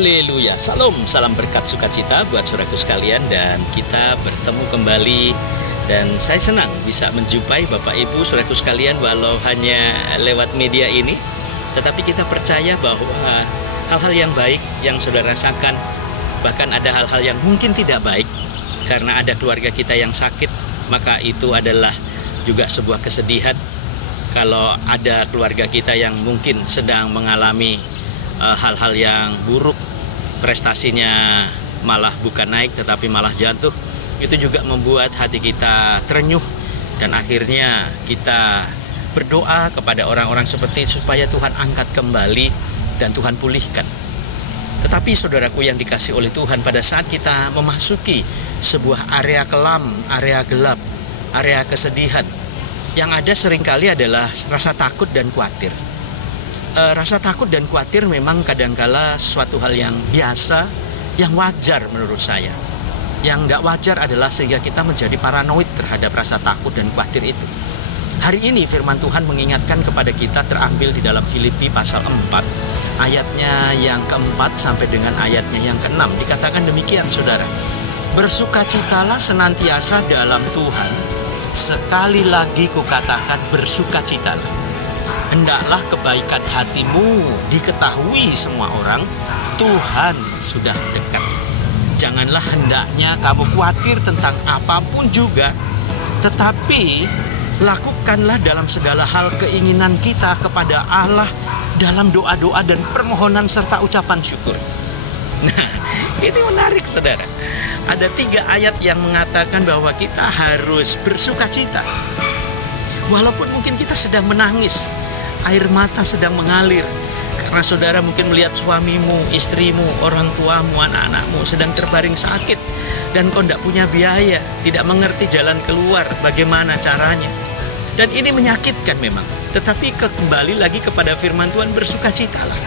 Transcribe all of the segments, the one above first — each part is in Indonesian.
Haleluya, salam berkat sukacita buat saudaraku sekalian. Dan kita bertemu kembali. Dan saya senang bisa menjumpai Bapak Ibu saudaraku sekalian, walau hanya lewat media ini. Tetapi kita percaya bahwa hal-hal yang baik yang saudara rasakan, bahkan ada hal-hal yang mungkin tidak baik, karena ada keluarga kita yang sakit, maka itu adalah juga sebuah kesedihan. Kalau ada keluarga kita yang mungkin sedang mengalami hal-hal yang buruk, prestasinya malah bukan naik tetapi malah jatuh, itu juga membuat hati kita terenyuh. Dan akhirnya kita berdoa kepada orang-orang seperti itu supaya Tuhan angkat kembali dan Tuhan pulihkan. Tetapi saudaraku yang dikasih oleh Tuhan, pada saat kita memasuki sebuah area kelam, area gelap, area kesedihan, yang ada seringkali adalah rasa takut dan khawatir. Rasa takut dan khawatir memang kadangkala suatu hal yang biasa, yang wajar menurut saya. Yang tidak wajar adalah sehingga kita menjadi paranoid terhadap rasa takut dan khawatir itu. Hari ini firman Tuhan mengingatkan kepada kita, terambil di dalam Filipi pasal 4, ayatnya yang keempat sampai dengan ayatnya yang keenam. Dikatakan demikian, saudara: bersukacitalah senantiasa dalam Tuhan. Sekali lagi kukatakan, bersukacitalah. Hendaklah kebaikan hatimu diketahui semua orang, Tuhan sudah dekat. Janganlah hendaknya kamu khawatir tentang apapun juga, tetapi lakukanlah dalam segala hal keinginan kita kepada Allah dalam doa-doa dan permohonan serta ucapan syukur. Nah, ini menarik, saudara. Ada 3 ayat yang mengatakan bahwa kita harus bersukacita. Walaupun mungkin kita sedang menangis, air mata sedang mengalir, karena saudara mungkin melihat suamimu, istrimu, orang tuamu, anak-anakmu sedang terbaring sakit, dan kau tidak punya biaya, tidak mengerti jalan keluar, bagaimana caranya. Dan ini menyakitkan memang. Tetapi kembali lagi kepada firman Tuhan, bersukacitalah.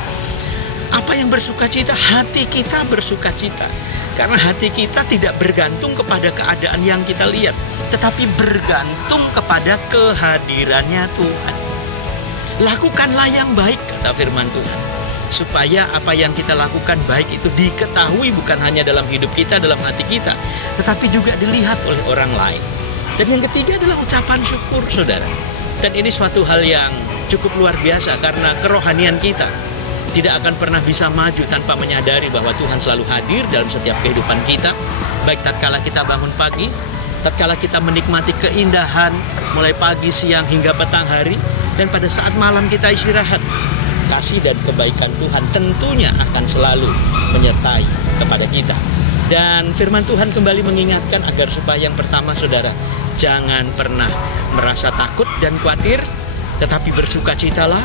Apa yang bersukacita? Hati kita bersukacita. Karena hati kita tidak bergantung kepada keadaan yang kita lihat, tetapi bergantung kepada kehadirannya Tuhan. Lakukanlah yang baik, kata firman Tuhan, supaya apa yang kita lakukan baik itu diketahui bukan hanya dalam hidup kita, dalam hati kita, tetapi juga dilihat oleh orang lain. Dan yang ketiga adalah ucapan syukur, saudara. Dan ini suatu hal yang cukup luar biasa, karena kerohanian kita tidak akan pernah bisa maju tanpa menyadari bahwa Tuhan selalu hadir dalam setiap kehidupan kita. Baik tatkala kita bangun pagi, tatkala kita menikmati keindahan mulai pagi, siang hingga petang hari, dan pada saat malam kita istirahat. Kasih dan kebaikan Tuhan tentunya akan selalu menyertai kepada kita. Dan firman Tuhan kembali mengingatkan agar supaya yang pertama, saudara, jangan pernah merasa takut dan khawatir, tetapi bersukacitalah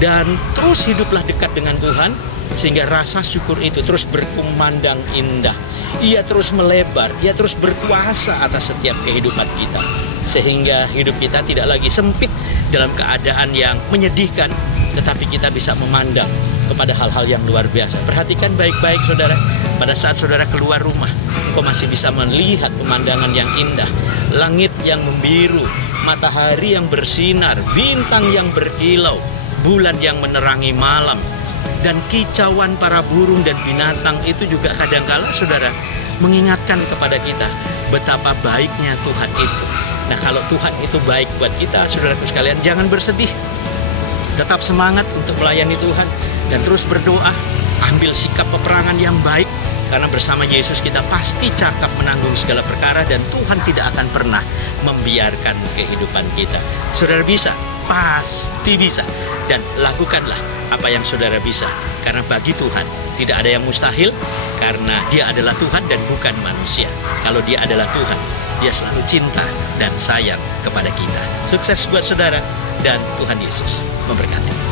dan terus hiduplah dekat dengan Tuhan, sehingga rasa syukur itu terus berkumandang indah. Ia terus melebar, ia terus berkuasa atas setiap kehidupan kita, sehingga hidup kita tidak lagi sempit dalam keadaan yang menyedihkan, tetapi kita bisa memandang kepada hal-hal yang luar biasa. Perhatikan baik-baik, saudara. Pada saat saudara keluar rumah, kau masih bisa melihat pemandangan yang indah, langit yang membiru, matahari yang bersinar, bintang yang berkilau, bulan yang menerangi malam, dan kicauan para burung dan binatang. Itu juga kadangkala, saudara, mengingatkan kepada kita betapa baiknya Tuhan itu. Nah, kalau Tuhan itu baik buat kita, saudaraku sekalian, jangan bersedih. Tetap semangat untuk melayani Tuhan dan terus berdoa. Ambil sikap peperangan yang baik, karena bersama Yesus kita pasti cakap menanggung segala perkara, dan Tuhan tidak akan pernah membiarkan kehidupan kita. Saudara bisa, pasti bisa, dan lakukanlah apa yang saudara bisa, karena bagi Tuhan tidak ada yang mustahil, karena Dia adalah Tuhan dan bukan manusia. Kalau Dia adalah Tuhan, Dia selalu cinta dan sayang kepada kita. Sukses buat saudara, dan Tuhan Yesus memberkati.